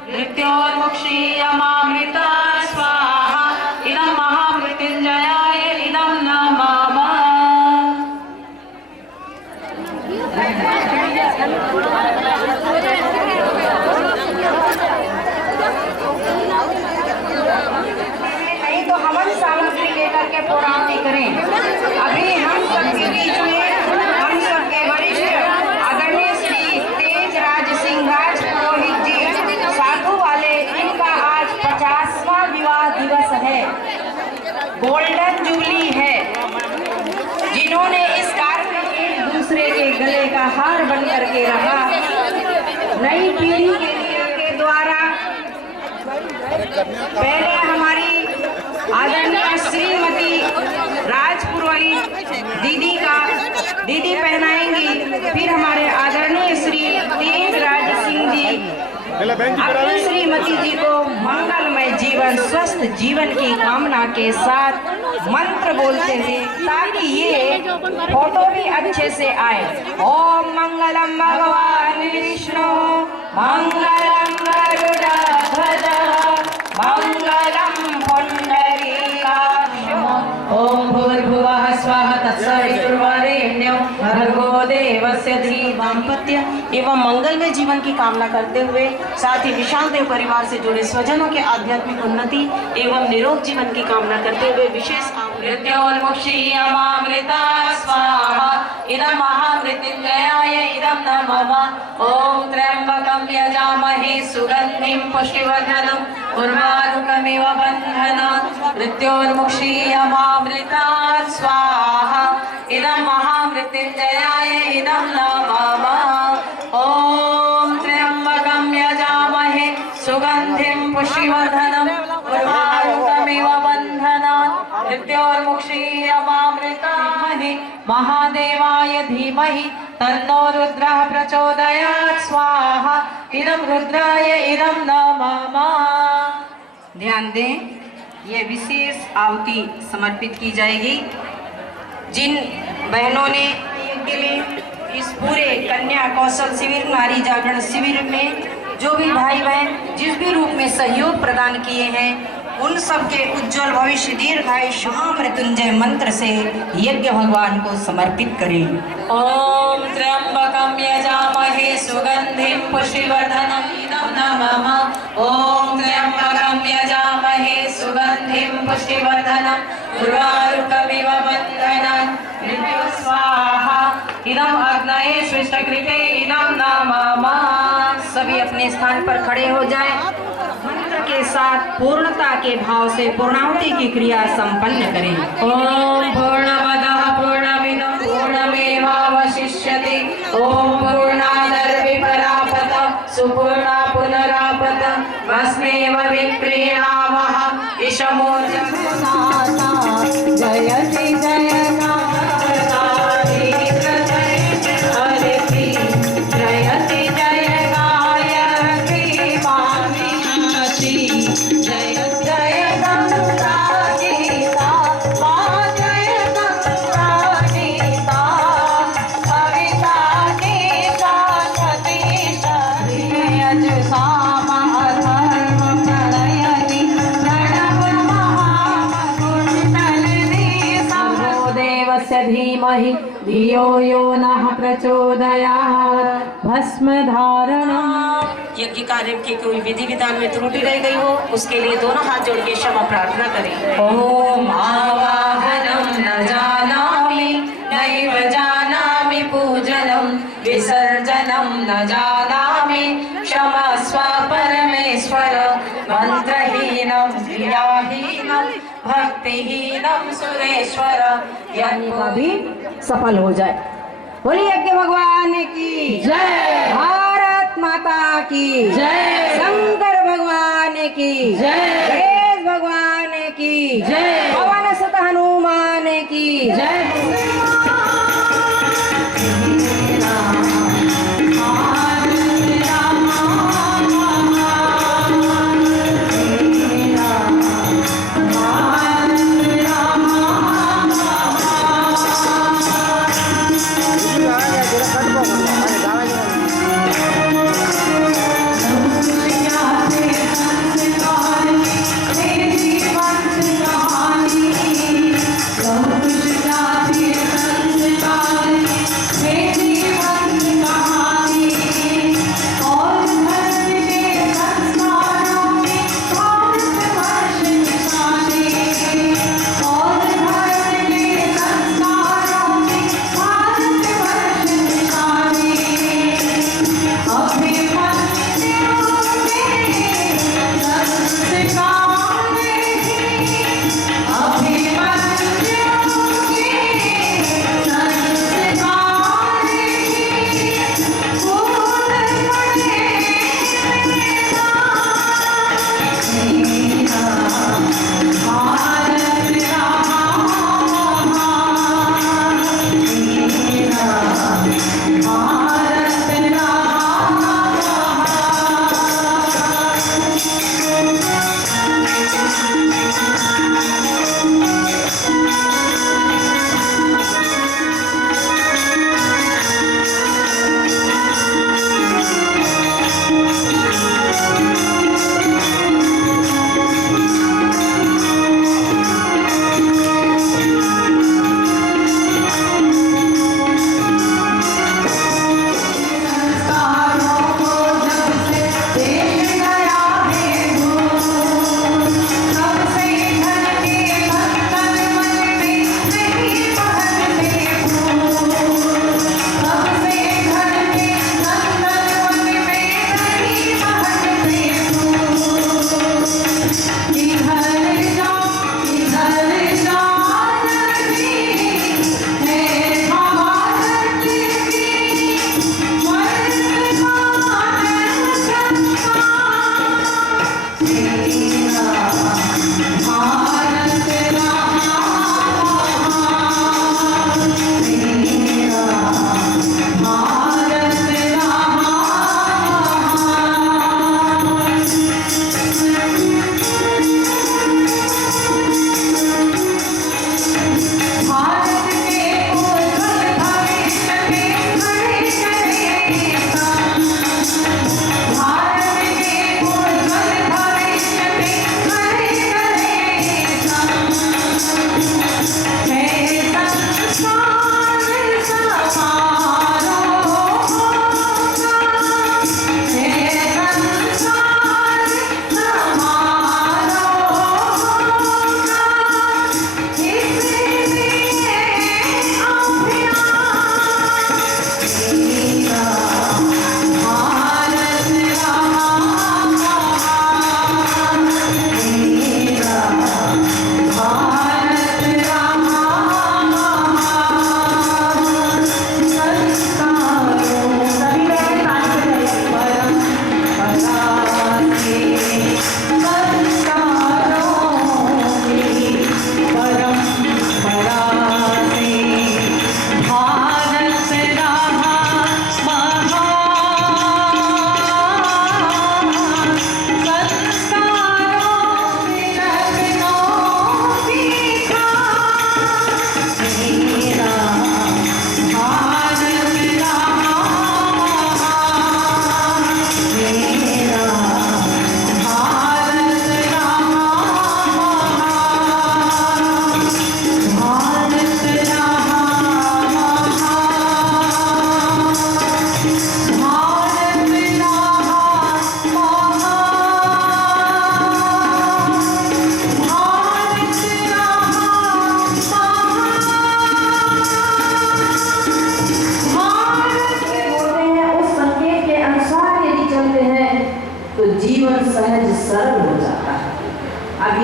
मृत्योर्मुक्षीयमामृता स्वाहा इदं महामृत्युंजयाय इदं नमः। नहीं तो हवन सामग्री लेकर के पूर्णाहुति करें। अभी हम सबके बीच में हम सबके वरिष्ठ आदरणीय श्री तेजराज सिंह राज पुरोहित जी साधु वाले, इनका आज 50वां विवाह दिवस है, गोल्डन जुबली है। जिन्होंने इस कार्य में एक दूसरे के गले का हार बन करके रखा, नई पीढ़ी के द्वारा पहले हमारी आदरणीय श्रीमती राजपुरोहित दीदी पहनाएंगी, फिर हमारे आदरणीय श्री तेजराज सिंह जी अपनी श्रीमती जी को मंगलमय जीवन, स्वस्थ जीवन की कामना के साथ मंत्र बोलते हैं, ताकि ये फोटो भी अच्छे से आए। ओम मंगलम भगवान विष्णु मंगलम गरुड़ध्वज मंगलम पुंडरीकाक्ष। ओम भूर्भुवः स्वः तत्सवितुर्वरेण्यं भर्गो देवस्य धीमहि। दाम्पत्य एवं मंगलमय जीवन की कामना करते हुए, साथ ही विशाल देव परिवार से जुड़े स्वजनों के आध्यात्मिक उन्नति एवं निरोग जीवन की कामना करते हुए विशेष मृत्योर्मुक्षीयमामृता स्वाहा इदं महामृत्युंजयाय इदं नमः। ओम त्र्यंबकं यजामहे सुगंधिं पुष्टिवर्धनम् उर्वारुकमिव बन्धनात्। मृत्योर्मुक्षीयमामृता स्वाहा इदं महामृत्युंजयाय इदं नमः। ओम त्र्यंबकं यजामहे सुगंधिं पुष्टिवर्धनम् उर्वारुकमिव बन्धनात्। मृत्योर्मुक्षीयमामृतामहे महादेवाय धीमहि तन्नो रुद्रः प्रचोदयात् स्वाहा इदं रुद्राय इदं नमः। ध्यान दें, ये विशेष आहुति समर्पित की जाएगी। जिन बहनों ने यज्ञ में इस पूरे कन्या कौशल शिविर, नारी जागरण शिविर में जो भी भाई बहन जिस भी रूप में सहयोग प्रदान किए हैं, उन सबके उज्जवल भविष्य, दीर्घायुष्य महामृत्युंजय मंत्र से यज्ञ भगवान को समर्पित करें। ओम त्र्यंबकं यजामहे सुगंधिं पुष्टिवर्धनम् इदं नमः। ओम त्र्यंबकं यजामहे सुगंधिं पुष्टिवर्धनम् उर्वारुकमिव बन्धनात्। स्वाहा इदं अग्नये स्विष्टकृते इदं नमः। सभी अपने स्थान पर खड़े हो जाएं। मंत्र के साथ पूर्णता के भाव से पूर्णाहुति की क्रिया संपन्न करें। ओम पूर्णमदः पूर्णमिदं पूर्णमेवावशिष्यते। ओम पूर्णादर् विपरापत सुपूर्णा पुनरापत भस्मेव विक्रीणामः। ईशमोर्जसाता जयति जयनाथ धीमहि धियो यो नः प्रचोदयात्। भस्म धारणम्। यज्ञ कार्य की कोई विधि विधान में त्रुटि रह गई हो, उसके लिए दोनों हाथ जोड़ के क्षमा प्रार्थना करें। ओम आवाहनं न जानामि न जानामि क्षमस्व परमेश्वर मंत्रहीनं क्रियाहीनं भक्तिहीनं सुरेश्वर यानी का भी सफल हो जाए। बोलिए यज्ञ भगवान की जय, भारत माता की जय, शंकर भगवान की जय, गणेश भगवान की जय, पवन सुत हनुमान की जय। Krishna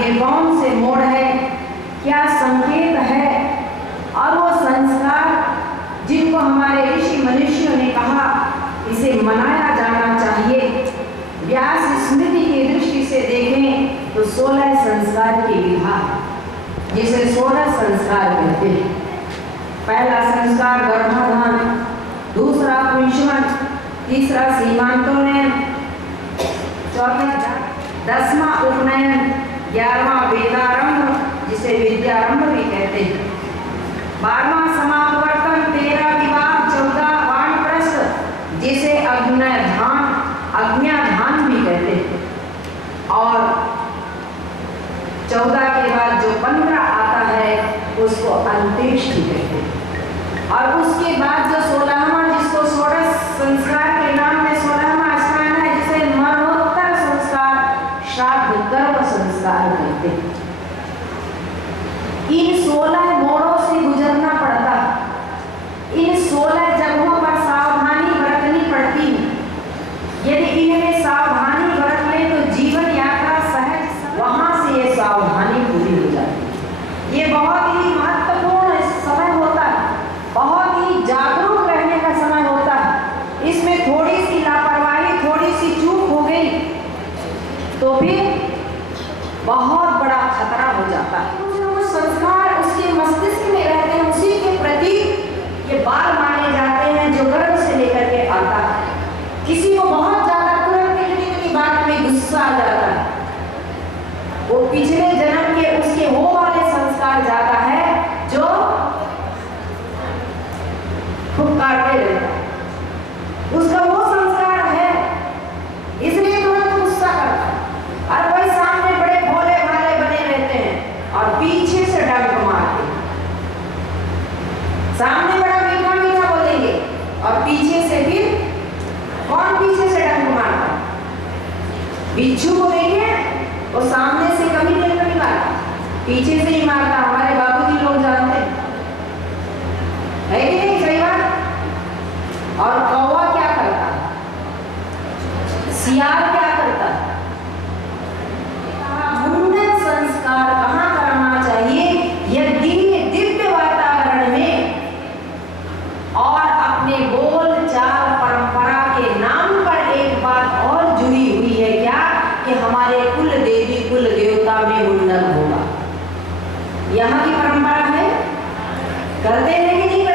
ये कौन से मोड़ है, क्या संकेत है, और वो संस्कार जिनको हमारे ऋषि मनुष्यों ने कहा इसे मनाया जाना चाहिए। व्यास स्मृति की दृष्टि से देखें तो 16 संस्कार के विभाग, जिसे 16 संस्कार कहते हैं। पहला संस्कार गर्भाधान, दूसरा पुंसवन, तीसरा सीमांतोन्नयन, चौथा 10वां उपनयन, 11वां वेदारंभ जिसे विद्यारंभ भी कहते हैं, 12वां समापवर्तन, 13 विवाह, 14 वानप्रस्थ जिसे अज्ञाधान भी कहते हैं, और 14 के बाद जो 15 आता है उसको अंत्येष्टि कहते हैं। और उसके बाद जो 16वां, जिसको 16 संस्कार के नाम में 16वां स्नान है, जिसे मरणोत्तर संस्कार, श्राद्ध कर्म संस्कार कहते हैं। इन 16 मोड़ों से गुजरना पड़ता, इन 16 जगहों पर सावधानी बरतनी पड़ती। यदि इनमें सावधानी बरत ले तो जीवन यात्रा सहज, वहां से ये सावधानी पूरी हो जाती। ये बहुत ही महत्वपूर्ण समय होता है, बहुत ही जागरूक रहने का समय होता है। इसमें थोड़ी सी लापरवाही, थोड़ी सी चूक हो गई तो फिर बहुत बड़ा खतरा हो जाता है। संस्कार उसके मस्तिष्क में रहते हैं, उसी के प्रति ये बाल माने जाते हैं जो गर्भ से लेकर के आता है। किसी को बहुत ज्यादा तुरंत की बात में गुस्सा आ जाता है, वो पिछले जन्म के उसके वो वाले संस्कार जाता है जो फुफकारते रहता है, उसका वो संस्कार है, इसलिए तुरंत गुस्सा करता है। और कोई सामने बड़े भोले भाले बने रहते हैं और पीछे से डंक मारते हैं। सामने बड़ा मीठा मीठा बोलेंगे और पीछे से फिर कौन पीछे से डंक मारता है? बिच्छू को देखिए, वो सामने से कभी नहीं मारता, पीछे से ही मारता। हमारे बाबूजी लोग जानते हैं, है कि नहीं? सही बात। और कौवा क्या करता है, सियार क्या करता है? मुंडन संस्कार कहाँ करना चाहिए? यदि दिव्य वातावरण में और अपने बोल चाल परंपरा के नाम पर एक बात और जुड़ी हुई है, क्या कि हमारे कुल देवी कुल देवता में मुंडन होगा। यहाँ की परंपरा है, करते हैं कि नहीं